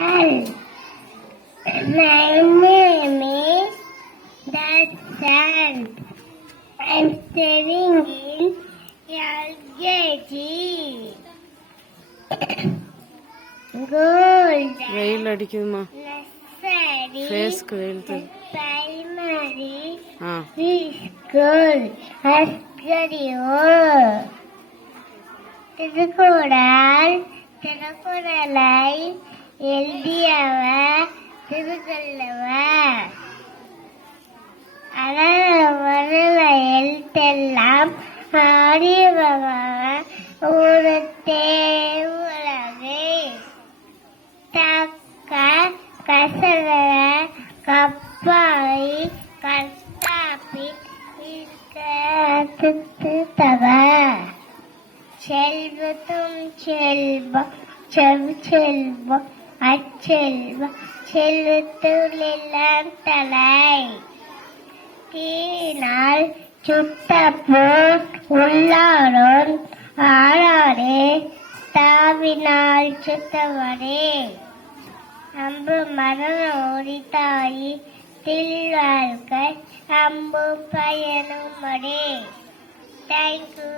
My name is Dasan. I'm studying in LKG. Gold. வெயில் அடிக்குதுமா Nursery. ஃபேஸ்க்கு வெயில் தரு Primary. ஆ Preschool. Askerio. திருக்குறள் திருக்குறளை எழுதியவர் திருவள்ளுவர் அறவருள எழுத்தெல்லாம் அறிபவர் ஒரு தேவுலகை தக்க கசல கப்பாவை கத்தாப்பி தவ செல்வத்தும் செல்வம் செவ் செல்வம் அச்செல்வம் செல்வத்துள் தலை. தீனால் சுத்தப்போ உள்ளாரோன் ஆளாரே தாவினால் சுத்தவரே அம்பு மரண ஓடித்தாயி தில்வாழ்க்கை அம்பு பயனும் தேங்க்யூ